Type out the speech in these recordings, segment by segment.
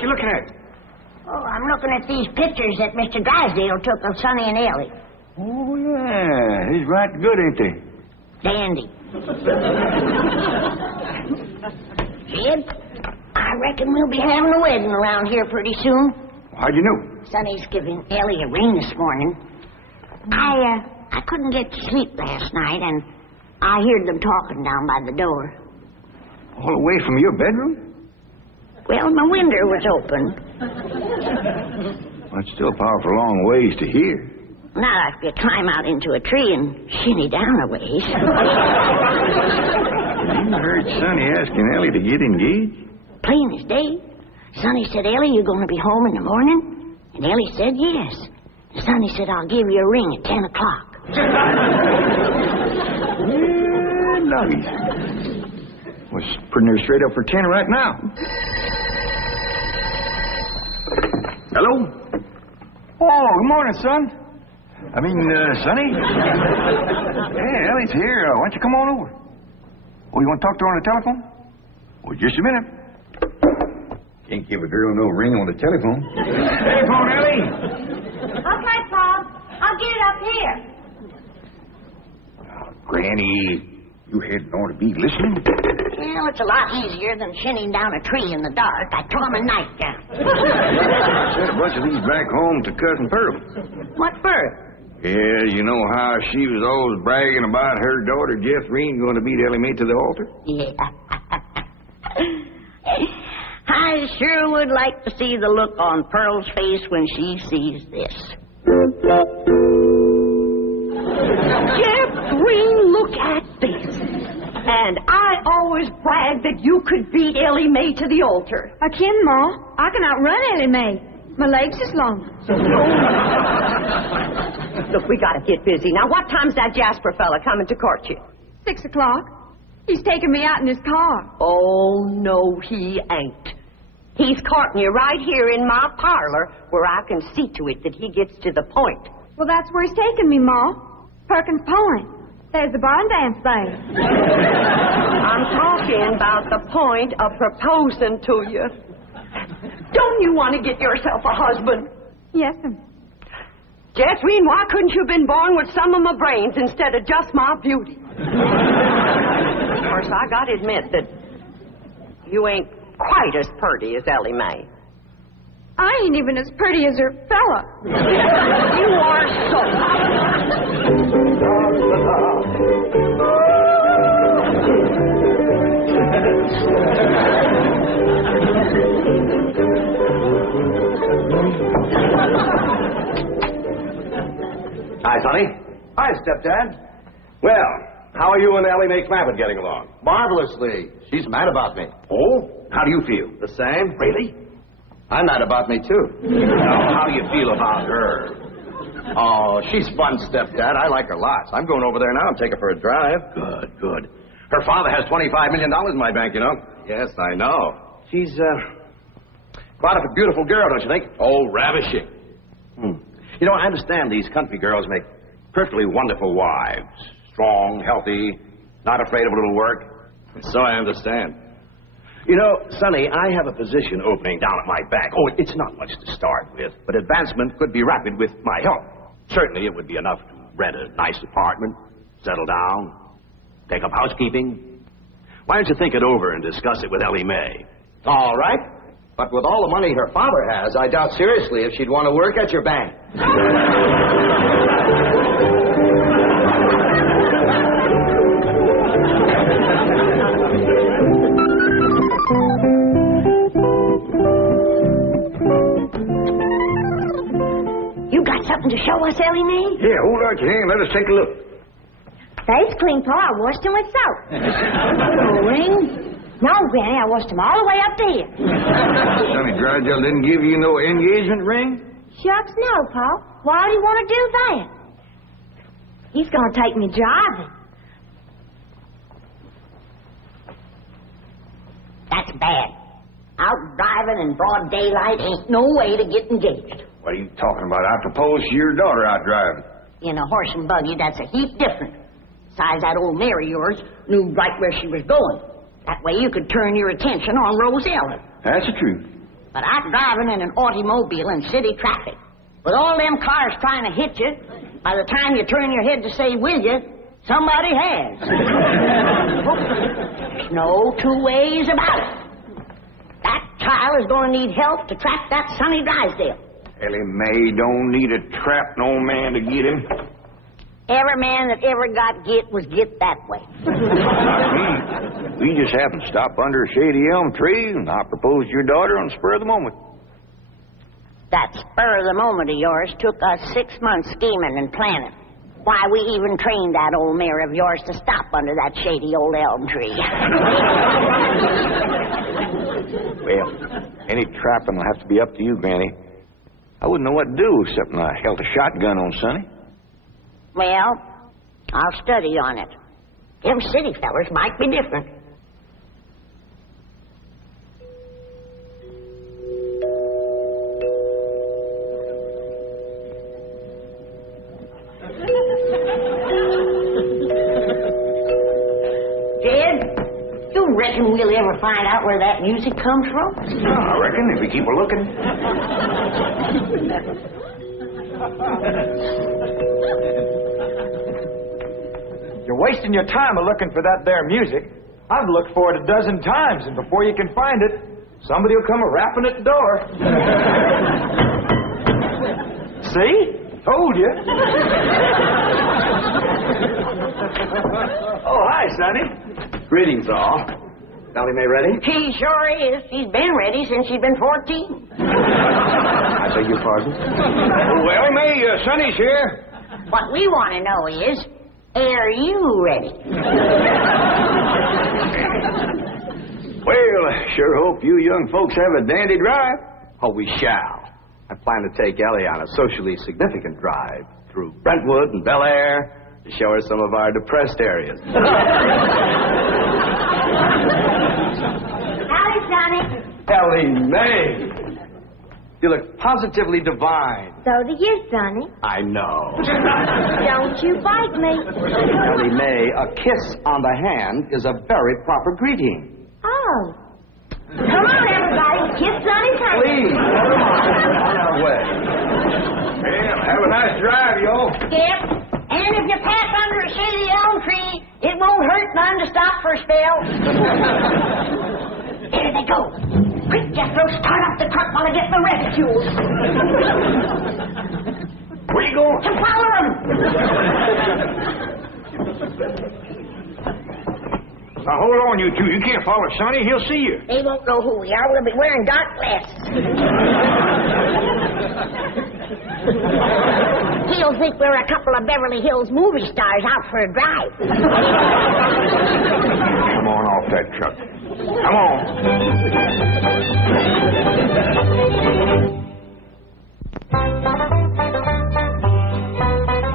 What you looking at? Oh, I'm looking at these pictures that Mr. Drysdale took of Sonny and Elly. Oh, yeah. He's right good, ain't they? Dandy. Jed, I reckon we'll be having a wedding around here pretty soon. How'd you know? Sonny's giving Elly a ring this morning. I couldn't get to sleep last night, and I heard them talking down by the door. All the way from your bedroom? Well, my window was open. Well, it's still a powerful long ways to hear. Not if you climb out into a tree and shinny down a ways. You heard Sonny asking Elly to get engaged? Plain as day. Sonny said, Elly, you going to be home in the morning? And Elly said, yes. And Sonny said, I'll give you a ring at 10 o'clock. Yeah, nice. Well, it's pretty near straight up for 10 right now. Hello? Oh, good morning, son. Sonny? Yeah, Elly's here. Why don't you come on over? Oh, you want to talk to her on the telephone? Well, just a minute. Can't give a girl no ring on the telephone. Telephone, Elly? Okay, Paul. I'll get it up here. Oh, Granny, you hadn't ought to be listening. Well, it's a lot easier than shinning down a tree in the dark. I told him a nightgown. Sent a bunch of these back home to Cousin Pearl. What for? Yeah, you know how she was always bragging about her daughter Jethrine going to beat Elly Mae to the altar? Yeah. I sure would like to see the look on Pearl's face when she sees this. Jethrine, look at this. And I always bragged that you could beat Elly Mae to the altar. I can, Ma. I can outrun Elly Mae. My legs is long. Look, we gotta get busy. Now, what time's that Jasper fella coming to court you? 6 o'clock. He's taking me out in his car. Oh, no, he ain't. He's courting you right here in my parlor where I can see to it that he gets to the point. Well, that's where he's taking me, Ma. Perkins Point. There's the barn dance there. I'm talking about the point of proposing to you. Don't you want to get yourself a husband? Yes, sir. Jethrine, why couldn't you have been born with some of my brains instead of just my beauty? Of course, I gotta admit that you ain't quite as pretty as Elly Mae. I ain't even as pretty as her fella. You are Hi, Sonny. Hi, Stepdad. Well, how are you and Elly Mae clampett getting along? Marvelously. She's mad about me. Oh? How do you feel? The same? Really? I'm mad about me, too. Now, how do you feel about her? Oh, she's fun, Stepdad. I like her lots. I'm going over there now and take her for a drive. Good, good. Her father has $25 million in my bank, you know. Yes, I know. She's, quite a beautiful girl, don't you think? Oh, ravishing. You know, I understand these country girls make perfectly wonderful wives. Strong, healthy, not afraid of a little work. So I understand. You know, Sonny, I have a position opening down at my back. Oh, it's not much to start with, but advancement could be rapid with my help. Certainly it would be enough to rent a nice apartment, settle down, take up housekeeping. Why don't you think it over and discuss it with Elly Mae? All right. But with all the money her father has, I doubt seriously if she'd want to work at your bank. You got something to show us, Elly Mae? Yeah, hold out your hand. Let us take a look. That's clean, Pa. I washed him with soap. No ring? No, Granny, I washed him all the way up there. Sonny Drysdale didn't give you no engagement ring? Shucks, no, Pa. Why do you want to do that? He's going to take me driving. That's bad. Out driving in broad daylight ain't no way to get engaged. What are you talking about? I proposed to your daughter out driving. In a horse and buggy, that's a heap different. Besides, that old mare of yours knew right where she was going. That way you could turn your attention on Rosella. That's the truth. But I'm driving in an automobile in city traffic. With all them cars trying to hit you, by the time you turn your head to say, will you, somebody has. There's no two ways about it. That child is going to need help to track that Sonny Drysdale. Elly May don't need to trap no man to get him. Every man that ever got get was get that way. Not me. We just happened to stop under a shady elm tree, and I proposed to your daughter on the spur of the moment. That spur of the moment of yours took us 6 months scheming and planning. Why, we even trained that old mare of yours to stop under that shady old elm tree. Well, any trapping will have to be up to you, Granny. I wouldn't know what to do except I held a shotgun on Sonny. Well, I'll study on it. Them city fellers might be different. You reckon we'll ever find out where that music comes from? I reckon if we keep a looking. You're wasting your time looking for that there music. I've looked for it a dozen times, and before you can find it, somebody will come a-rapping at the door. See? Told you. Oh, hi, Sonny. Greetings, all. Elly May ready? She sure is. She's been ready since she's been 14. I beg your pardon? Oh, Elly May, Sonny's here. What we want to know is, are you ready? Well, I sure hope you young folks have a dandy drive. Oh, we shall. I plan to take Elly on a socially significant drive through Brentwood and Bel Air to show her some of our depressed areas. Howdy, Sonny. Elly May. You look positively divine. So do you, Sonny. I know. Don't you bite me. Elly May, a kiss on the hand is a very proper greeting. Oh. Come on, everybody. Kiss Sonny's hand. Please, on our way. Well, have a nice drive, y'all. Yep. And if you pass under a shady elm tree, it won't hurt none to stop for a spell. There they go. Quick, Jethro, start up the truck while I get the reticule. Where you going? To follow them. Now, hold on, you two. You can't follow Sonny. He'll see you. They won't know who we are. We'll be wearing dark glasses. He'll think we're a couple of Beverly Hills movie stars out for a drive. Come on off that truck. Come on.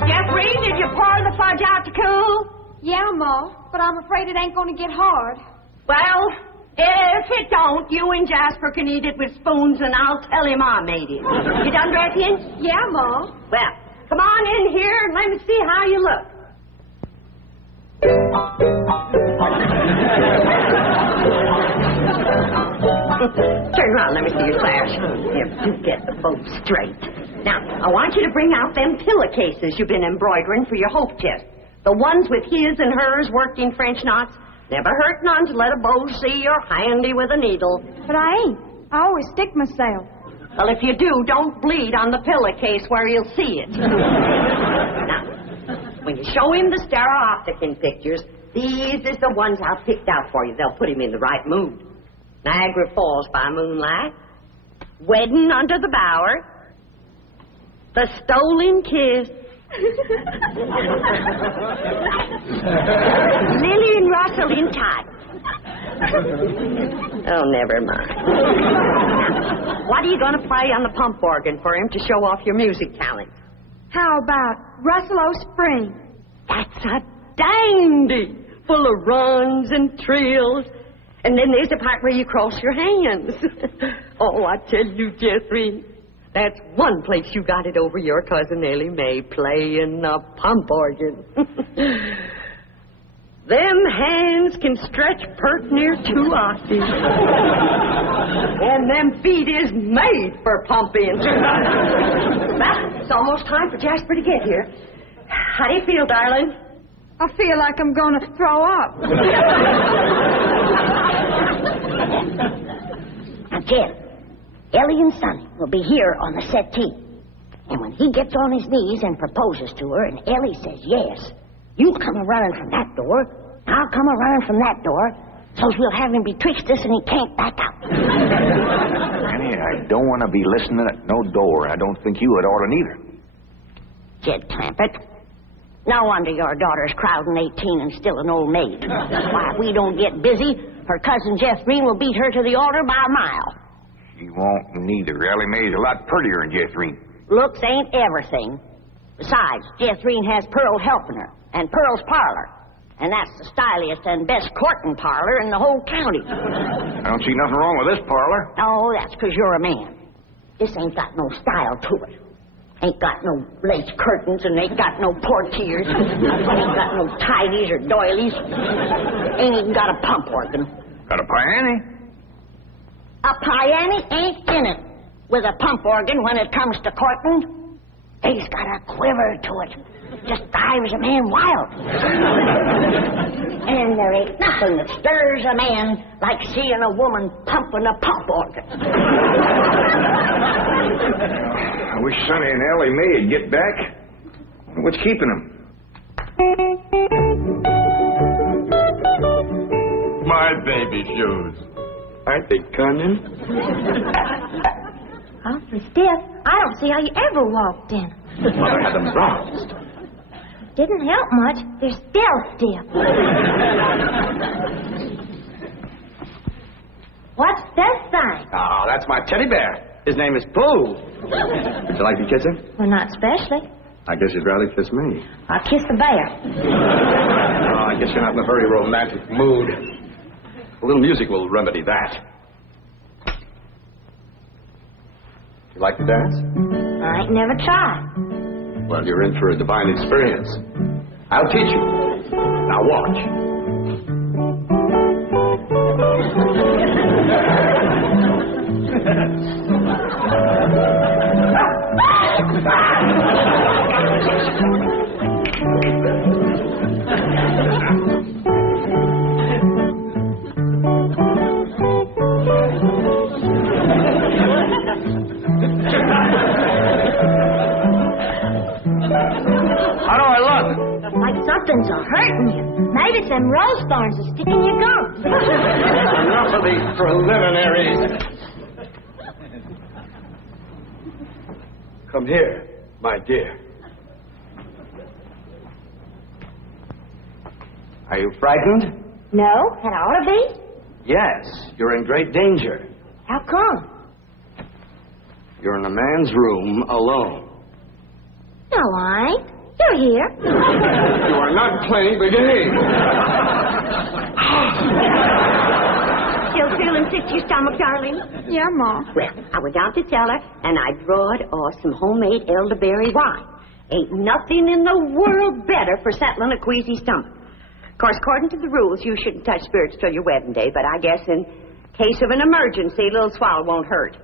Jethrine, did you pour the fudge out to cool? Yeah, Ma, but I'm afraid it ain't going to get hard. Well, if it don't, you and Jasper can eat it with spoons, and I'll tell him I made it. You done dressing? Yeah, Ma. Well, come on in here and let me see how you look. Turn around, let me see your flash. Here, get the boat straight. Now, I want you to bring out them pillowcases you've been embroidering for your hope chest. The ones with his and hers worked in French knots. Never hurt none to let a beau see you're handy with a needle. But I ain't. I always stick myself. Well, if you do, don't bleed on the pillowcase where you'll see it. Now, when you show him the stereopticon pictures, these is the ones I've picked out for you. They'll put him in the right mood. Niagara Falls by moonlight, Wedding under the bower, The Stolen Kiss, Lily and Russell in tight. Oh, never mind. What are you going to play on the pump organ for him to show off your music talent? How about Russell O'Spring? That's a dandy, full of runs and trills. And then there's the part where you cross your hands. Oh, I tell you, Jethrine, that's one place you got it over your cousin Elly May, playing the pump organ. Them hands can stretch pert near 2 octaves. And them feet is made for pumping. Well, it's almost time for Jasper to get here. How do you feel, darling? I feel like I'm going to throw up. Now, Jed, Elly and Sonny will be here on the settee. And when he gets on his knees and proposes to her, and Elly says yes, you come a-running from that door, I'll come a-running from that door, so we'll have him betwixt us and he can't back out. Annie, I don't want to be listening at no door. I don't think you would ought to neither. Jed Clampett, no wonder your daughter's crowding 18 and still an old maid. Why, if we don't get busy, her cousin Jethrine will beat her to the altar by a mile. She won't neither. Elly Mae's a lot prettier than Jethrine. Looks ain't everything. Besides, Jethrine has Pearl helping her, and Pearl's parlor. And that's the styliest and best courting parlor in the whole county. I don't see nothing wrong with this parlor. Oh, that's 'cause you're a man. This ain't got no style to it. Ain't got no lace curtains and ain't got no portiers. Ain't got no tidies or doilies. Ain't even got a pump organ. Got a piano? A piano ain't in it with a pump organ when it comes to courting. He's got a quiver to it. Just drives a man wild. And there ain't nothing that stirs a man like seeing a woman pumping a pump organ. I wish Sonny and Elly Mae would get back. What's keeping them? My baby shoes. Aren't they cunning? Awfully stiff. I don't see how you ever walked in. Mother had them bronzed. Didn't help much. They're still stiff. What's this thing? Oh, that's my teddy bear. His name is Pooh. Would you like to kiss him? Well, not especially. I guess you'd rather kiss me. I'll kiss the bear. Oh, I guess you're not in a very romantic mood. A little music will remedy that. You like to dance? I ain't never tried. Well, you're in for a divine experience. I'll teach you. Now watch. How do I look? Like something's hurting you. Maybe some rose thorns are sticking your gums. Enough of these preliminaries. Come here, my dear. Are you frightened? No, and I ought to be. Yes, you're in great danger. How come? You're in a man's room alone. No, I ain't. You're here. You are not playing the game. Still feeling sick to your stomach, darling? Yeah, Ma. Well, I went down to the cellar, and I drawed some homemade elderberry wine. Ain't nothing in the world better for settling a queasy stomach. Of course, according to the rules, you shouldn't touch spirits till your wedding day, but I guess in case of an emergency, a little swallow won't hurt.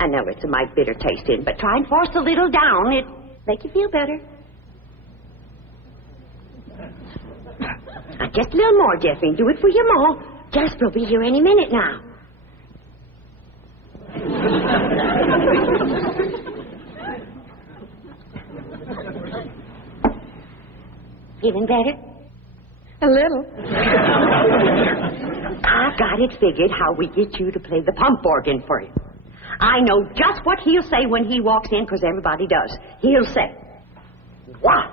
I know it's a mighty bitter tasting, but try and force a little down. It'll make you feel better. Just a little more, Jethrine. Do it for your ma. Jasper will be here any minute now. Feeling better? A little. I got it figured how we get you to play the pump organ for him. I know just what he'll say when he walks in, because everybody does. He'll say, "Why,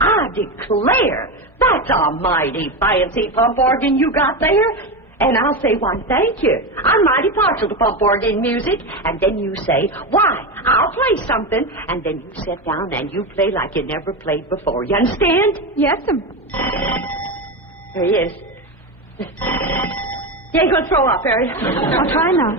I declare, that's a mighty fancy pump organ you got there." And I'll say, "Why, thank you. I'm mighty partial to pump organ music." And then you say, "Why, I'll play something." And then you sit down and you play like you never played before. You understand? Yes'm. There he is. You ain't gonna throw up, Harry. I'll try not.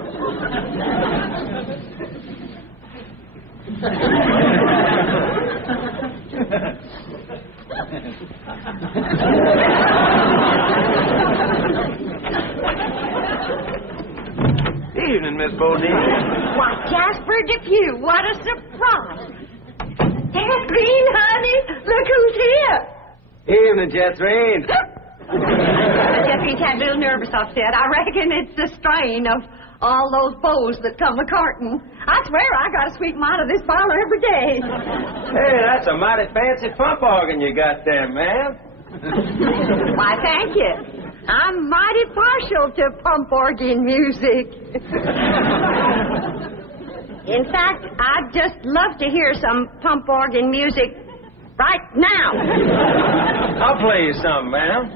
Evening, Miss Bodine. Why, Jasper Depew, what a surprise. Jethrine, honey, look who's here. Evening, Jethrine. Jethrine can't be a little nervous upset. I reckon it's the strain of all those bows that come a-courting. I swear I got to sweep them out of this parlor every day. Hey, that's a mighty fancy pump organ you got there, ma'am. Why, thank you. I'm mighty partial to pump organ music. In fact, I'd just love to hear some pump organ music right now. I'll play you some, ma'am.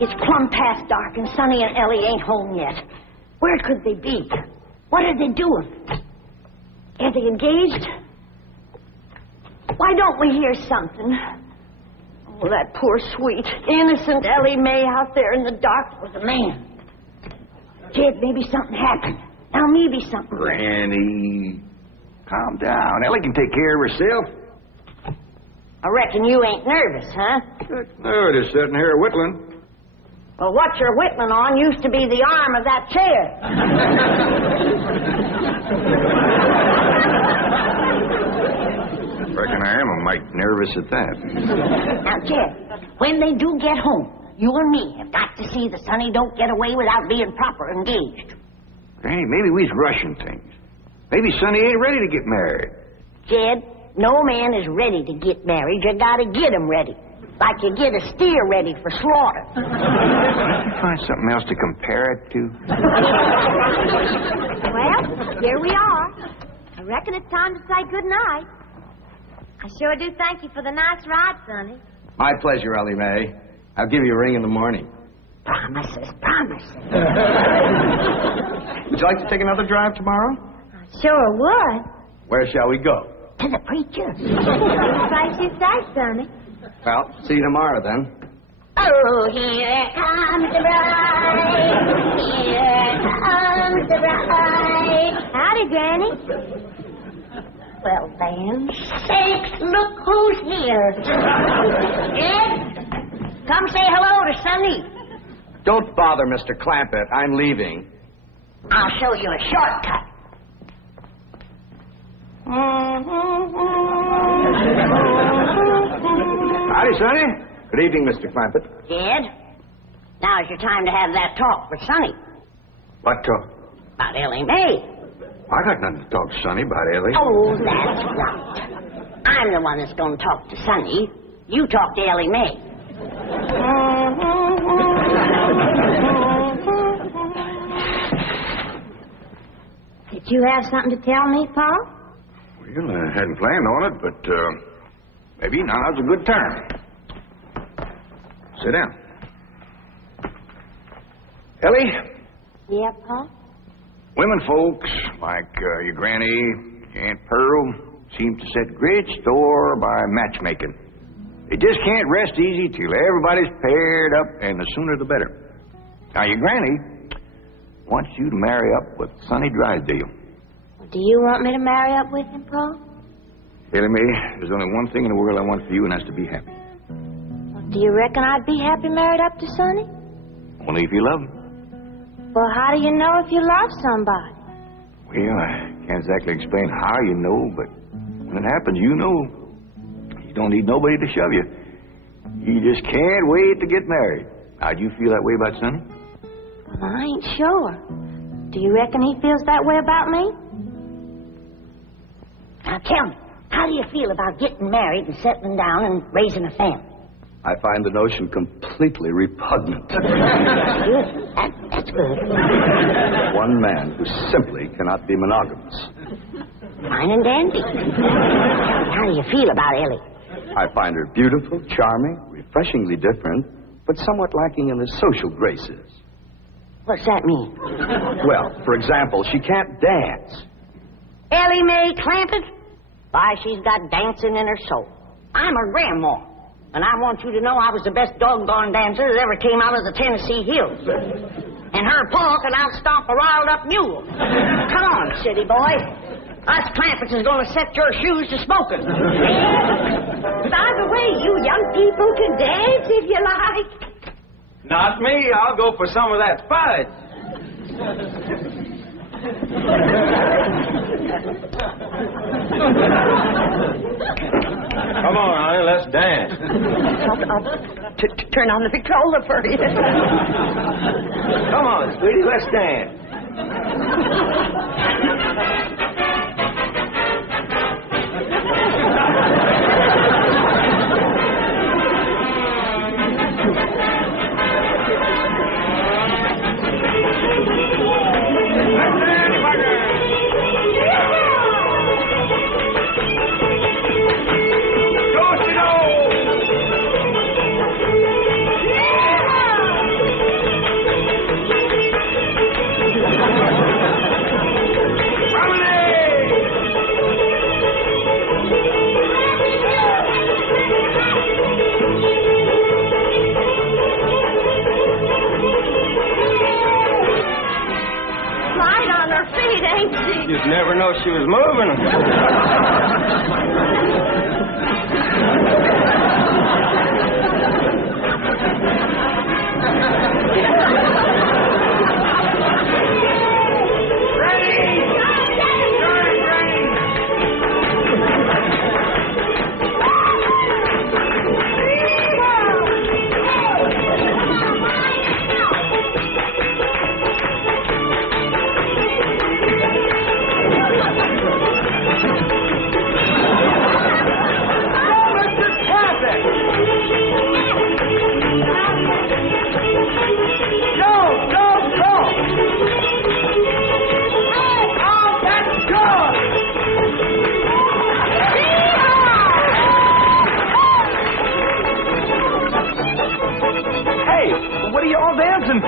It's plumb past dark, and Sonny and Elly ain't home yet. Where could they be? What are they doing? Are they engaged? Why don't we hear something? Oh, that poor, sweet, innocent Elly May out there in the dark with a man. Jed, maybe something happened. Now maybe something. Granny, calm down. Elly can take care of herself. I reckon you ain't nervous, huh? No, just sitting here whittling. Well, what you're whittling on used to be the arm of that chair. Reckon I am a mite nervous at that. Now, Jed, when they do get home, you and me have got to see that Sonny don't get away without being proper engaged. Granny, maybe we's rushing things. Maybe Sonny ain't ready to get married. Jed, no man is ready to get married. You gotta get him ready. Like you get a steer ready for slaughter. Find something else to compare it to. Well, here we are. I reckon it's time to say good night. I sure do thank you for the nice ride, Sonny. My pleasure, Elly May. I'll give you a ring in the morning. Promises, promises. Would you like to take another drive tomorrow? I sure would. Where shall we go? To the preacher. Any place you say, Sonny. Well, see you tomorrow, then. Oh, here comes the bride. Here comes the bride. Howdy, Granny. Well, then, sakes, look who's here. Ed, come say hello to Sonny. Don't bother, Mr. Clampett. I'm leaving. I'll show you a shortcut. Howdy, Sonny. Good evening, Mr. Clampett. Jed, now's your time to have that talk with Sonny. What talk? About Elly May. I got nothing to talk to Sonny about, Elly. Oh, that's right. I'm the one that's going to talk to Sonny. You talk to Elly May. Did you have something to tell me, Paul? Well, I hadn't planned on it, but maybe now's a good time. Sit down. Elly, Yeah, Paul? women folks like your granny, Aunt Pearl, seem to set great store by matchmaking. They just can't rest easy till everybody's paired up, and the sooner the better. Now, your granny wants you to marry up with Sonny Drysdale. Do you want me to marry up with him, Paul? Elly May, there's only one thing in the world I want for you, and that's to be happy. Well, do you reckon I'd be happy married up to Sonny? Only if you love him. Well, how do you know if you love somebody? Well, I can't exactly explain how you know, but when it happens, you know. You don't need nobody to shove you. You just can't wait to get married. How do you feel that way about Sonny? Well, I ain't sure. Do you reckon he feels that way about me? Now, tell me, How do you feel about getting married and settling down and raising a family? I find the notion completely repugnant. Good. That's good. One man who simply cannot be monogamous. Fine and dandy. How do you feel about Elly? I find her beautiful, charming, refreshingly different, but somewhat lacking in the social graces. What's that mean? Well, for example, she can't dance. Elly Mae Clampett? Why, she's got dancing in her soul. I'm her grandma. And I want you to know I was the best doggone dancer that ever came out of the Tennessee hills. And her paw can outstomp a riled-up mule. Come on, city boy. Us Clampetts is going to set your shoes to smoking. By the way, you young people can dance if you like. Not me. I'll go for some of that fudge. Come on, honey, let's dance. I'll turn on the Victrola for you. Come on, sweetie, let's dance. You'd never know she was moving.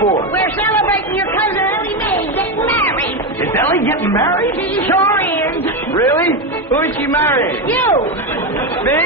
For? We're celebrating your cousin Elly Mae getting married. Is Elly getting married? She sure is. Really? Who is she marrying? You. Me?